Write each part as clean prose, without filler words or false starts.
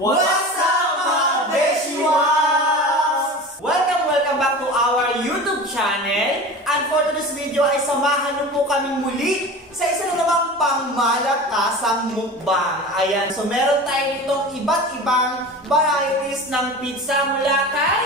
What's up mga Beshiwas? Welcome back to our YouTube channel. And for today's video ay samahan niyo po kaming muli sa isa na namang pangmalakasang mukbang. Ayan, so meron tayo ditong iba't ibang varieties ng pizza mula kay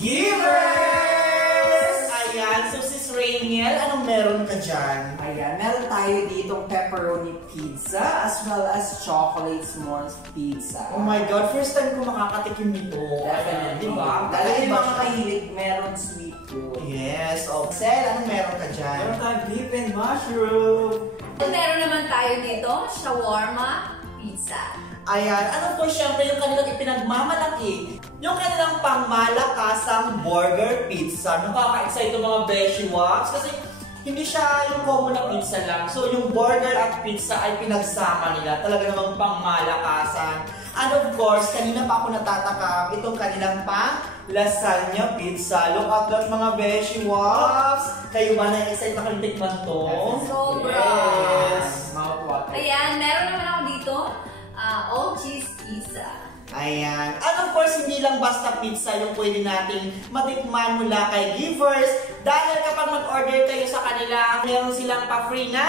Givers! Ayan, so sis Rainiel, anong meron ka dyan? Ayan, meron tayo ditong pepperoni pizza as well as chocolate s'mores pizza. Oh my God, first time ko makakatikim nito. Definitely. Diba? Dahil yung mga mahilig, meron sweet tooth. Yes, oh. Sel, anong meron ka dyan? Meron tayong beef and mushroom. Meron naman tayo dito, shawarma pizza. Ayan, ano po syempre yung kanilang ipinagmamalaki, yung kanilang pangmalakasang burger pizza. Nakaka-excite yung mga Beshiwas kasi hindi siya yung common na pizza lang. So yung burger at pizza ay pinagsama nila. Talaga namang pangmalakasan. And of course, kanina pa ako natatakam itong kanilang lasagna pizza. Look at that mga Beshiwas! Kayo ba na-excite na kayong tikman to? Sobra! Yes! Mouth-water. Ayan, meron naman ako dito, all cheese pizza. Ayan. And of course, hindi lang basta pizza yung pwede nating matikman mula kay Givers. Dahil kapag mag-order kayo sa kanila, meron silang pa-free na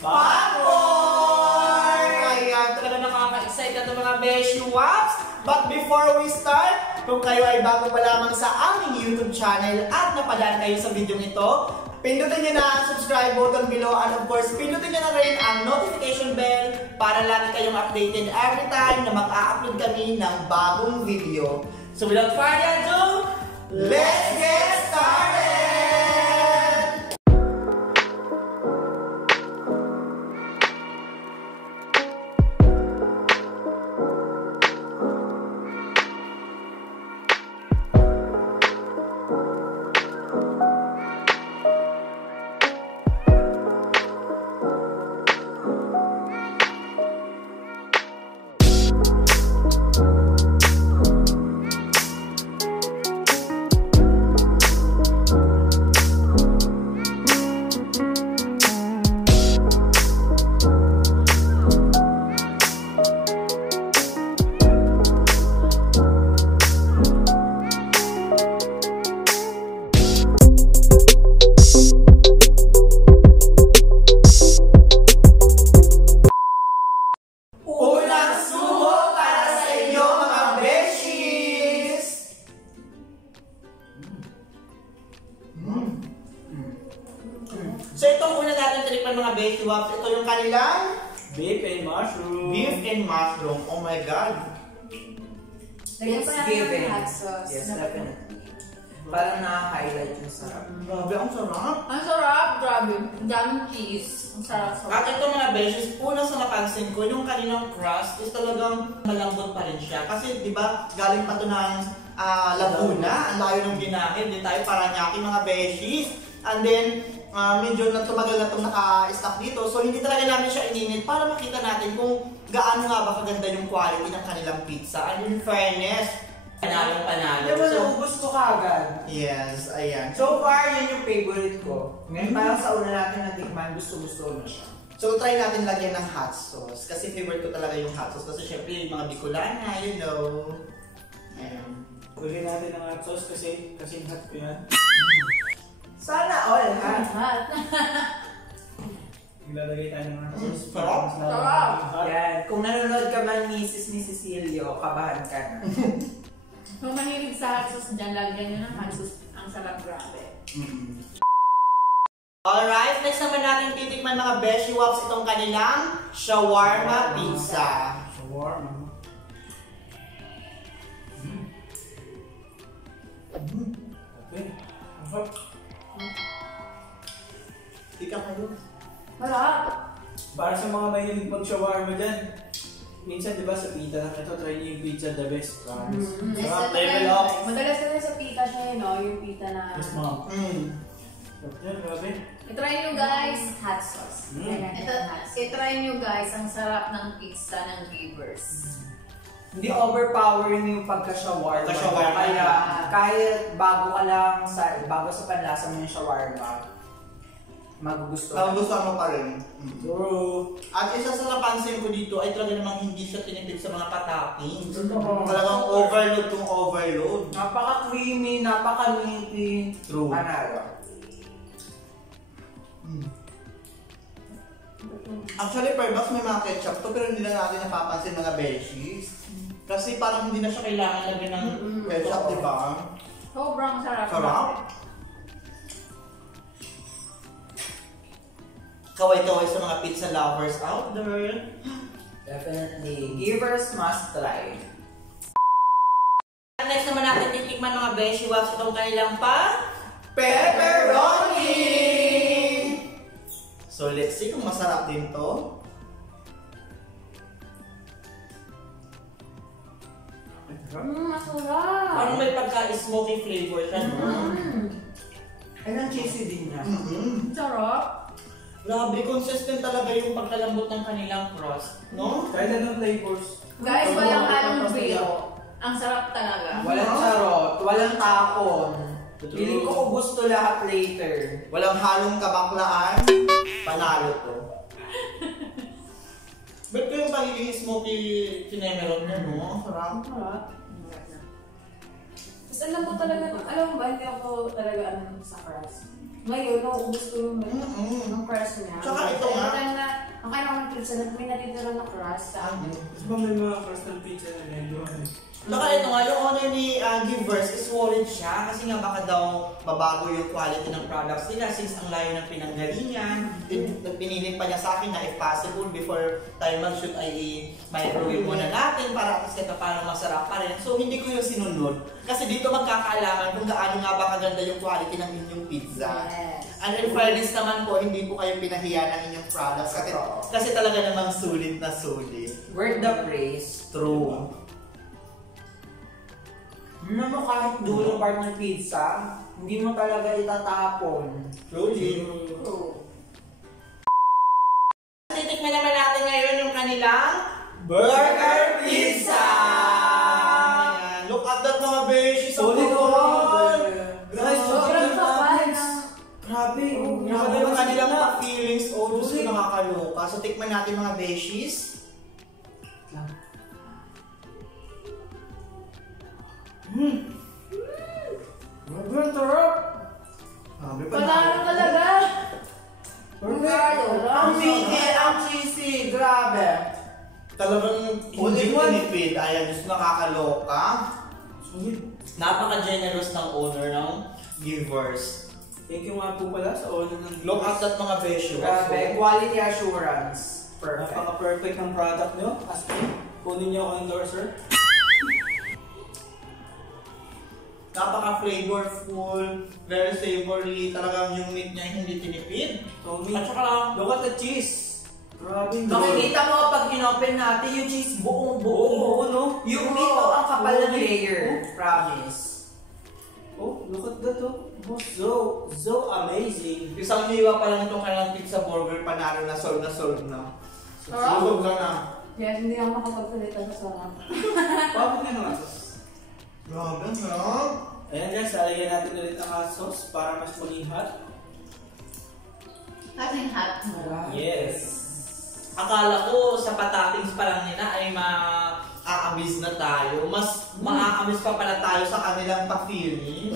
popcorn! Ayan, talaga nakaka-excite na itong mga Beshiwas. But before we start, kung kayo ay bago pa lamang sa aming YouTube channel at napadaan kayo sa video ito, pindutin nyo na ang subscribe button below and of course, pindutin nyo na rin ang notification bell para lagi kayong updated every time na mag-a-upload kami ng bagong video. So without further ado, let's get started! So itong una natin tinikman mga Beshiwas, ito yung kanilang Beef and mushroom. beef and mushroom. Oh my God! Lagyan It's pa natin given. ng hot sauce. Yes, definitely. Parang na-highlight yung sarap. Grabe, ang sarap! Ang sarap, grabe. Ang daming cheese. Ang sarap. At ito mga Beshies, una sa napansin ko, yung kanilang crust is talagang malambot pa rin siya. Kasi di ba galing pa ito ng Laguna, ang layo ng binahe, di tayo Paranaque mga Beshies. And then, medyo tumagal na itong naka-stock dito. So, hindi talaga namin siya ininit para makita natin kung gaano nga ba kaganda yung quality ng kanilang pizza. And in fairness, panalo. Yung naubos ko kagad. Yes, ayan. So far, yun yung favorite ko. Ngayon parang sa una natin natikman, gusto-gusto na siya. So, try natin lagyan ng hot sauce. Kasi favorite ko talaga yung hot sauce. Kasi syempre, yung mga Bicolana, you know. Ayan. Pwede natin ng hot sauce kasi hot ko yan. Sana all, ha? Hot. Naglalagay tayo ng hot sauce. Sarap. Sarap. Yan. Kung nanonood ka man ni Cecilio, kabahan ka na. Kung mahilig sa hot sauce dyan, lagyan nyo ng hot sauce. Ang sarap, grabe. Alright, next naman natin titikman mga Beshiwas itong kanilang shawarma pizza. Shawarma. Okay. Ika kayo. Sarap. Para sa mga mahilig mag-shawarma dyan, minsan di ba sa pita lang ito, try niyo yung pizza the best. Sarap, level up. Madalas na sa pita siya yun, no? Yung pita na... Yes, ma'am. Yan, grabe. I-try nyo guys, hot sauce. Mm. I-try nyo guys, ang sarap ng pizza ng Givers. Hindi overpowering yung pagka-shawarma. Pagka-shawarma. Kaya kahit bago sa panlasa mo yung shawarma, magugustuhan. Magugustuhan mo pa rin. True. At isa sa napansin ko dito ay talaga namang hindi siya tinipid sa mga pa-toppings. Totoo. Talagang overload kung overload. Napaka-creamy, napaka-meaty. True. Panalo. Actually, per box may mga ketchup to, pero hindi na natin napapansin mga beshies. Kasi parang hindi na siya kailangan lagyan ng ketchup, di ba? Sobrang sarap. Sarap. Kaway-kaway sa mga pizza lovers out there. Definitely. Givers must try. Next naman natin titikman mga beshi waps itong kanilang pepperoni! So let's see kung masarap din to. Masarap. Parang may pagka-smoky flavor siya, no? Ay, ang cheesy din niya. Sarap. Grabe, consistent talaga yung pagkalambot ng kanilang crust, no? Kahit anong flavors. Guys, walang halong Crust nila. biro. Ang sarap talaga. Walang charot, walang tapon. True. Piling ko ubos to lahat later. Walang halong kabaklaan, panalo to. Ba't ko yung pagiging smoky kinemeron niya, no? Ang sarap. Sarap. Tapos alam mo talaga, alam mo ba, hindi ako talaga sa crust. Ngayon, nauubos ko yung crust niya. Tsaka ito nga. Ang kaya naman pizza, may natitira na crust sa amin. Kasi ba may mga crust ng pizza na medyo Saka ito nga, yung owner ni Givers is worried siya kasi nga baka daw babago yung quality ng products nila since ang layo ng pinanggalingan. Pinili pa niya sa akin na if possible before tayo mag-shoot ay i-microwave muna natin para at least parang masarap pa rin. So hindi ko yung sinunod kasi dito magkakaalaman kung gaano nga ba kaganda yung quality ng inyong pizza. Yes. And in fairness naman po, hindi po kayo pinahiya ng inyong products kasi talaga namang sulit na sulit. Worth the praise. True. Ano mo kahit dulo part ng pizza, hindi mo talaga itatapon. Truly. Titikman naman natin ngayon yung kanilang Burger Pizza! Ayan. Look at that mga beshi sa Solid puron! Guys, Sobrang kapal ng... Grabe, grabe yung kanilang feelings. Oh, Diyos ko nakakaloka. So tikman natin mga beshis. Grabe, sarap! Grabe pa Panalo talaga. Ang meaty, ang cheesy, grabe. Talagang hindi ko tinipid. Ayan, Diyos nakakaloka. Solid. Napaka-generous ng owner ng Givers. Thank you nga po pala sa owner ng Look at that mga beshi. Grabe, quality assurance. Perfect. Napaka-perfect ng product nyo. As in, kunin nyo ako endorser. Napaka-flavorful, very savory. Talagang yung meat niya hindi tinipid. So, At saka, look at the cheese. Grabe. Makikita mo pag in-open natin yung cheese buong-buo. Oo, no? Yung meat oh, ang kapal ng layer. Promise. Oh, look at that, oh. So amazing. isang hiwa pa lang itong kanilang pizza burger, panalo na sold na. Sarap. Sold na. Yes, hindi ako makapagsalita sa sarap. Bakit nga naman? Grabe, no? Ayan guys, lalagyan natin ulit ang hot sauce para mas maging hot. Kasing hot mo. Yes. Akala ko sa patoppings pa lang nila ay ma-aamis na tayo. Mas ma-aamis pa pala tayo sa kanilang pa-feeling.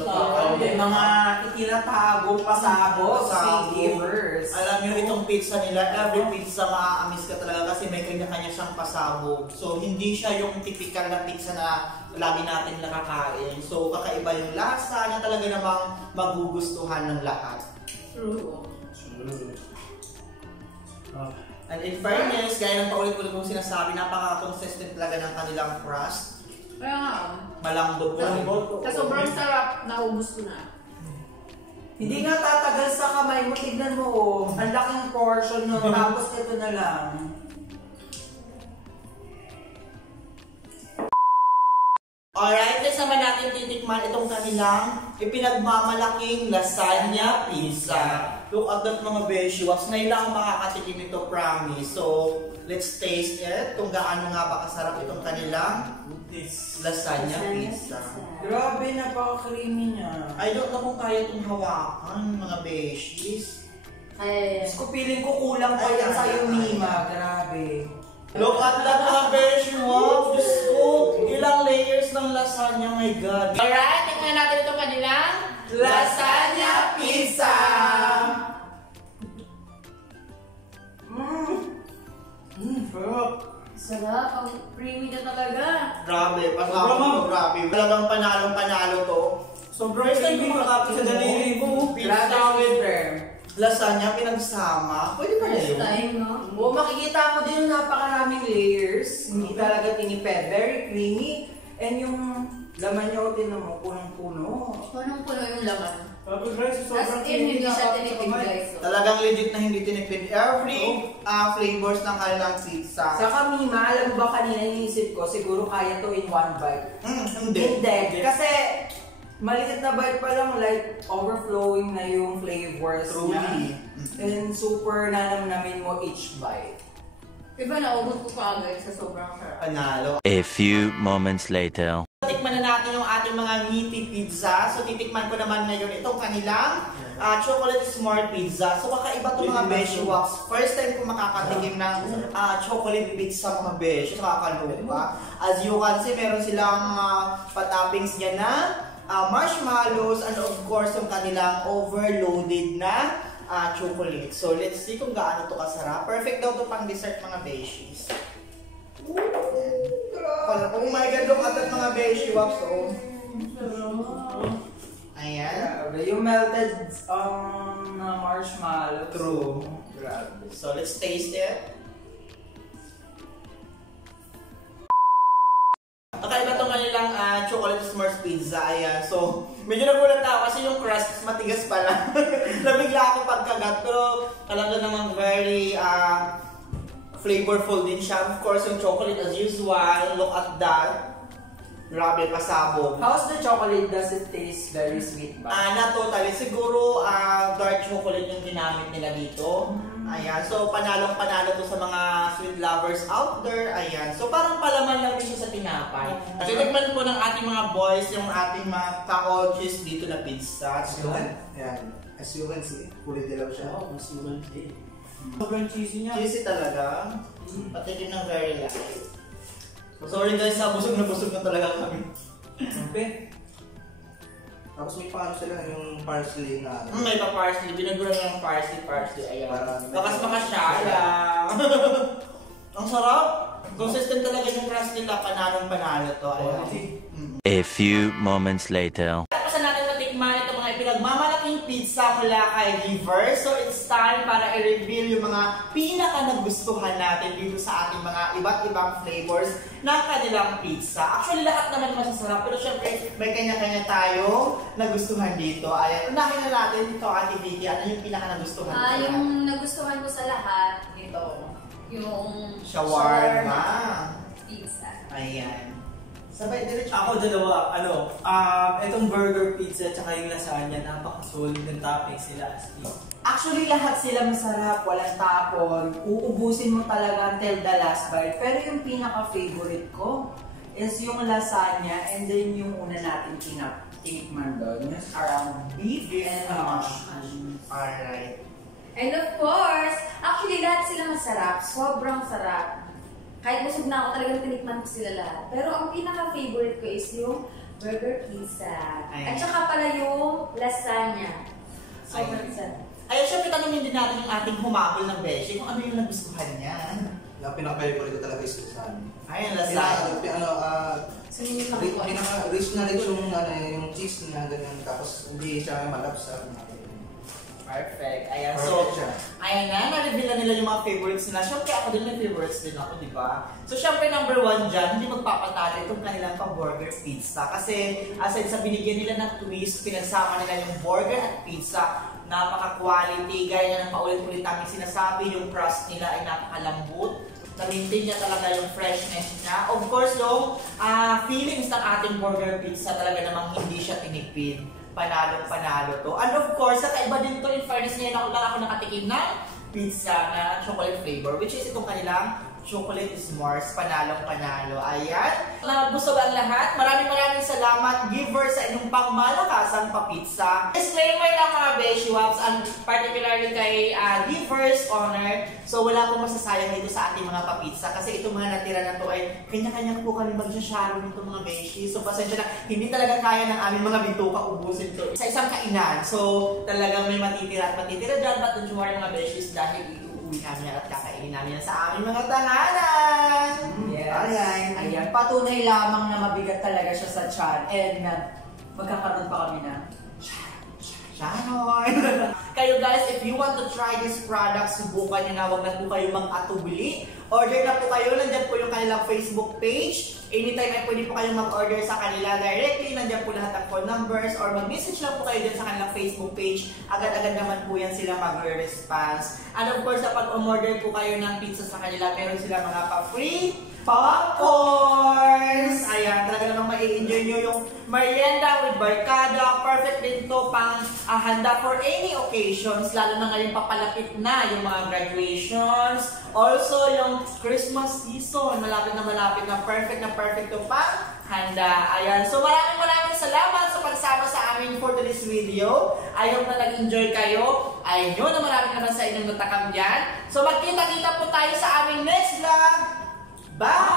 May mga itinatagong pasabog si Givers. Alam nyo, itong pizza nila, every pizza ma-aamis ka talaga kasi may kanya-kanya siyang pasabog. So, hindi siya yung typical na pizza na lagi natin nakakain. So, kakaiba yung lasa na talaga namang magugustuhan ng lahat. True. And in fairness, gaya ng paulit-ulit kong sinasabi, napaka-consistent talaga ng kanilang crust. Kaya nga, Malambot pa rin. sa sobrang sarap, naubos ko na. Hindi nga tatagal sa kamay mo. Tignan mo, oh. Ang laking portion nun. Tapos ito na lang. Alright, next naman natin titikman itong kanilang ipinagmamalaking lasagna pizza. Look at that mga beshi waps. Ngayon lang ako makakatikim nito, promise. So, let's taste it. Kung gaano nga ba kasarap itong kanilang lasagna pizza. Grabe, napaka-creamy niya. I don't know kung kaya itong hawakan, mga beshis. Ay, Diyos ko, feeling ko kulang pa yan sa'yo, Mima. Grabe. Look at that mga beshi wops. Diyos ko, ilang layers ng lasagna, my God. alright, tingnan natin ito kanilang Lasagna pizza! Sarap. sarap, ang creamy na talaga. Grabe, pasama ko, grabe. Talagang panalong-panalo to. Sobrang creamy makapit sa daliri ko. Pizza with lasagna pinagsama. Pwede pa na First yun. time, no? Oo, makikita mo din yung napakaraming layers. Hindi talaga tinipid. Very creamy. And yung laman niyo, tinan mo, punong-puno. Punong-puno yung laman. Tapos guys, As sobrang in, hindi siya nakapit sa tinipid, kamay. guys. Talagang legit na hindi tinipid. Every flavors ng kanilang pizza. Saka Mima, alam mo ba kanina iniisip ko, siguro kaya to in one bite. Hindi. Hindi. Kasi maliit na bite pa lang, like overflowing na yung flavors niya. Truly. And super nanamnamin mo each bite. Diba naubos ko pa agad sa sobrang sarap. Panalo. A few moments later. Tikman na natin yung ating mga meaty pizza. So titikman ko naman ngayon itong kanilang chocolate s'more pizza. So kakaiba itong mga beshi wops. First time ko makakatikim ng chocolate pizza mga beshi. So kakaloka. As you can see, meron silang patoppings dyan na marshmallows and of course yung kanilang overloaded na chocolate. So let's see kung gaano to kasarap. Perfect daw to pang dessert mga beshies. Oh my God, look at that mga beshi wops. Oh. Ayan. Grabe. Yung melted marshmallow. True. Grabe. So let's taste it. Kakaiba itong kanilang chocolate s'mores pizza. Ayan. So, medyo nagulat ako kasi yung crust is matigas pala. Nabigla ako pagkagat. Pero talaga namang very flavorful din siya. Of course, yung chocolate as usual. Look at that. Grabe, pasabog. How's the chocolate? Does it taste very sweet ba? Not totally. Siguro dark chocolate yung ginamit nila dito. Ayan. So, panalong-panalo to sa mga sweet lovers out there. Ayan. So, parang palaman lang din siya sa tinapay. Kasi tikman po ng ating mga boys yung ating mga taco cheese dito na pizza. So, Ayan. As you can see, kulay dilaw siya. Mas lumalaki. Sobrang cheesy niya. cheesy talaga. Patikim ng very light. So, sorry guys, busog na talaga kami. Okay. Tapos may paano sila yung parsley na May pa-parsley. Binaguran ng parsley. Ayan. Parang- Bakas makasyala. Ang sarap. Consistent talaga yung crust nila. Panalong-panalo to. Ayan. A few moments later. Tapos na natin natikman itong mga pinagmamalaking pizza mula kay River. So it's time para i-reveal yung mga pinaka-nagustuhan natin dito sa ating mga iba't ibang flavors ng kanilang pizza. Actually, lahat naman masasarap. Pero syempre, may kanya-kanya tayong nagustuhan dito. Ayan, unahin na natin ito, Ate Vicky. Ano yung pinaka-nagustuhan mo? Yung nagustuhan ko sa lahat, ito, yung Shawarma. pizza. Ayan. Sabay, diretso. Ako dalawa, itong burger pizza at saka yung lasagna, napaka-solid ng toppings nila as in. Actually, lahat sila masarap, walang tapon. Uubusin mo talaga until the last bite. Pero yung pinaka-favorite ko is yung lasagna and then yung una natin tinikman doon. Yung around beef and mushrooms. Alright. And of course, actually lahat sila masarap, sobrang sarap. Kahit busog na ako, talagang tinikman ko sila lahat. Pero ang pinaka-favorite ko is yung burger pizza. Ayan. At saka pala yung lasagna. Sobrang Ayan. sarap. Ayun, syempre tanongin din natin yung ating humabol ng beshi kung ano yung nagustuhan niya. Yung pinaka-favorite ko talaga is lasagna. Ayun, lasagna. Sunod lang ko. Pinaka-rich na rich yung cheese niya, ganyan. Tapos hindi siya malapsa. Perfect. Ayan, Perfect so, siya. ayan na, na-reveal na nila yung mga favorites nila. Syempre ako din may favorites din ako, di ba? So, syempre number 1 dyan, hindi magpapatalo itong kanilang pang-burger pizza. Kasi, aside sa binigyan nila ng twist, pinagsama nila yung burger at pizza. Napaka-quality, gaya ng paulit-ulit namin sinasabi, yung crust nila ay napakalambot. Na-maintain niya talaga yung freshness niya. Of course, yung feelings ng ating burger pizza talaga namang hindi siya tinipid. Panalo to. And of course, kakaiba din to, in fairness niya, lang ako nakatikim ng pizza na chocolate flavor, which is itong kanilang chocolate s'mores, panalong-panalo. Ayan. Nabusog ang lahat. Maraming salamat, givers, sa inyong pangmalakasang papizza. Disclaimer lang mga Beshiwaps, and particularly kay givers, honor. So wala pong masasayang dito sa ating mga papizza kasi itong mga natira na to ay kanya-kanya po kami mag-share nito mga Beshi. So pasensya na, hindi talaga kaya ng aming mga bituka ubusin to sa isang kainan. So talagang may matitira dyan, but don't you worry mga Beshis dahil uuwi namin at kakainin namin sa aming mga tahanan. Yes. Alright. Ayan, patunay lamang na mabigat talaga siya sa tiyan. And magkakaroon pa kami na Sharon! Kayo guys, if you want to try this product, subukan nyo na, huwag na po kayo mag-atubili. Order na po kayo, nandyan po yung kanilang Facebook page. Anytime ay pwede po kayong mag-order sa kanila directly, nandyan po lahat ng phone numbers, or mag-message lang po kayo dyan sa kanilang Facebook page. Agad-agad naman po yan sila mag-response. And of course, kapag umorder po kayo ng pizza sa kanila, meron sila mga pa-free popcorns! Ayan, talaga namang mai-enjoy nyo yung merienda with barkada. Perfect din to pang handa for any occasions, lalo na ngayon papalapit na yung mga graduations. Also, yung Christmas season, malapit na perfect to pang handa. Ayan, so maraming salamat sa pagsama sa amin for today's video. I hope na nag-enjoy kayo. I know na marami naman sa inyong natakam dyan. So magkita-kita po tayo sa aming next vlog. Bye!